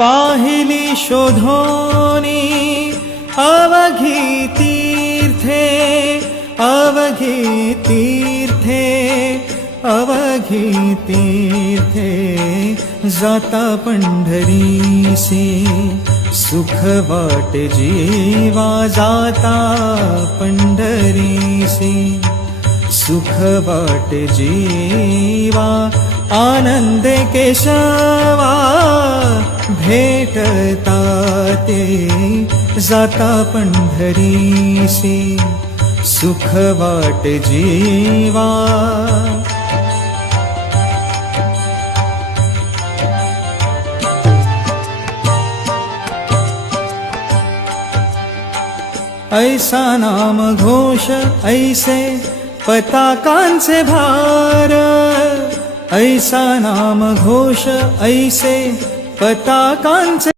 पाहिली शोधोनी अवघी तीर्थे, अवघी तीर्थे, अवघी तीर्थे, जाता पंढरीसी सुख वाटे जीवा, जाता पंढरीसी सुख वाटे जीवा, आनंदे केशवा भेटता ते, जाता पंढरीसी सुख वाटे जीवा. ऐसा नाम घोष ऐसे पताकांचे भार, ऐसा नाम घोष ऐसे पताकांचे